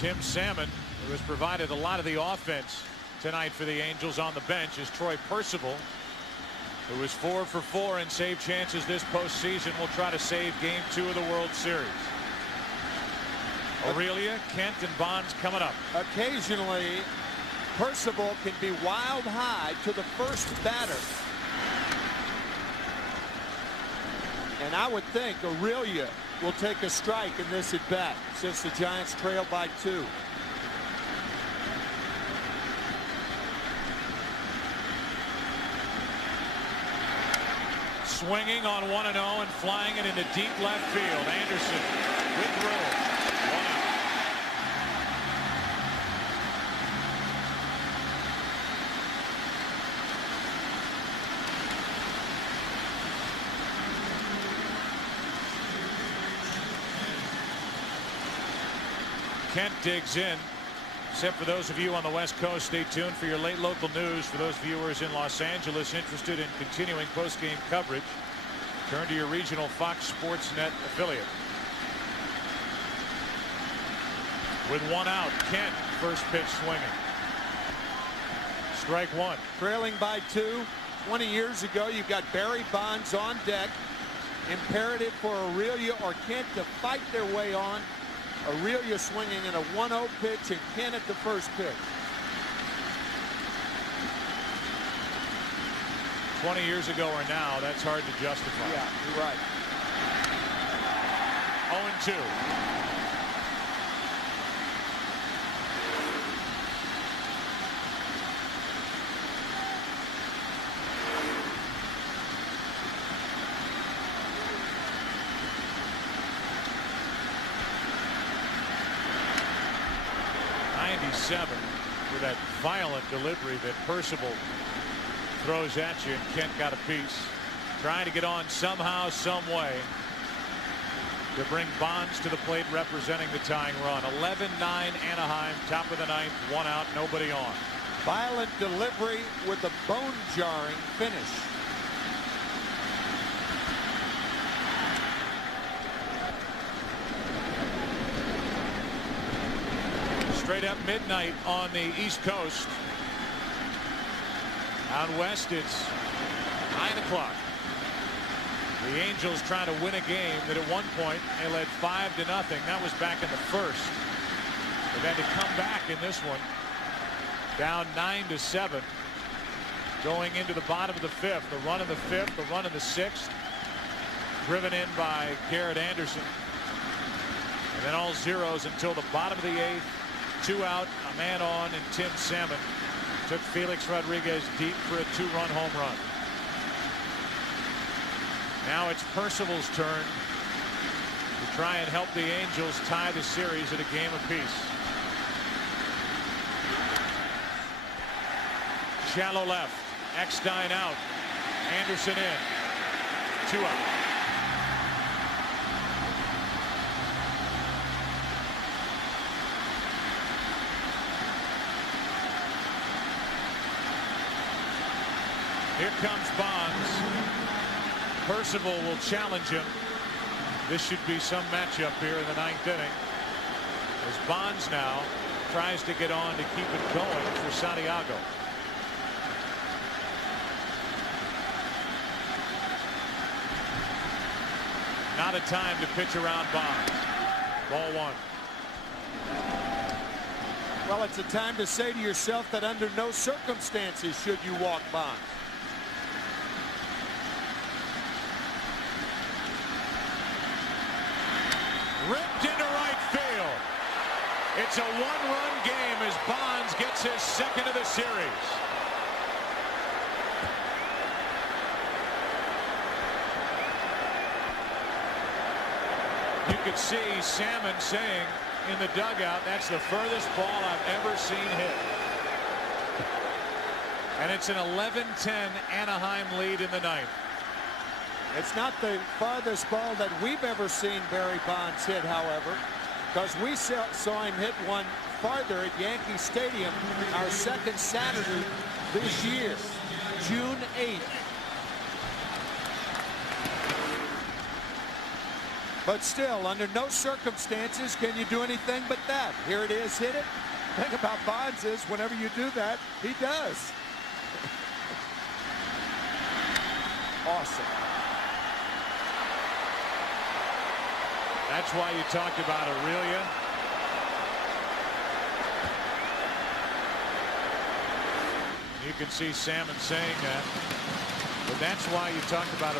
Tim Salmon, who has provided a lot of the offense tonight for the Angels on the bench, is Troy Percival, who is 4 for 4 and save chances this postseason, will try to save Game 2 of the World Series. Aurelia, Kent, and Bonds coming up. Occasionally, Percival can be wild high to the first batter. And I would think Aurelia will take a strike in this at bat since the Giants trail by 2. Swinging on 1-0 and flying it into deep left field. Anderson with room. 1 out. Kent digs in. Except for those of you on the West Coast, stay tuned for your late local news. For those viewers in Los Angeles interested in continuing post-game coverage, turn to your regional Fox Sports Net affiliate. With 1 out, Kent, first pitch swinging. Strike 1. Trailing by 2. 20 years ago, you've got Barry Bonds on deck. Imperative for Aurelia or Kent to fight their way on. Aurelia swinging in a 1-0 pitch and Kent at the first pitch. 20 years ago or now, that's hard to justify. Yeah, you're right. 0-2. With that violent delivery that Percival throws at you, and Kent got a piece. Trying to get on somehow, some way to bring Bonds to the plate representing the tying run. 11-9 Anaheim, top of the 9th, 1 out, nobody on. Violent delivery with a bone-jarring finish. Straight up midnight on the East Coast. Out west, it's 9 o'clock. The Angels trying to win a game that at one point they led 5-0. That was back in the first. They've had to come back in this one. Down 9-7. Going into the bottom of the 5th. The run in the 5th, the run in the 6th. Driven in by Garrett Anderson. And then all zeros until the bottom of the 8th. 2 out, a man on, and Tim Salmon took Felix Rodriguez deep for a 2-run home run. Now it's Percival's turn to try and help the Angels tie the series at a game apiece. Shallow left, Eckstein out, Anderson in, 2 out. Here comes Bonds. Percival will challenge him. This should be some matchup here in the 9th inning. As Bonds now tries to get on to keep it going for Santiago. Not a time to pitch around Bonds. Ball 1. Well, it's a time to say to yourself that under no circumstances should you walk Bonds. Ripped into right field. It's a 1-run game as Bonds gets his 2nd of the series. You could see Salmon saying in the dugout, that's the furthest ball I've ever seen hit. And it's an 11-10 Anaheim lead in the 9th. It's not the farthest ball that we've ever seen Barry Bonds hit, however, because we saw him hit one farther at Yankee Stadium our 2nd Saturday this year, June 8th. But still, under no circumstances can you do anything but that. Here it is, hit it. The thing about Bonds is whenever you do that, he does. Awesome. That's why you talked about Aurelia. You can see Salmon saying that. But that's why you talked about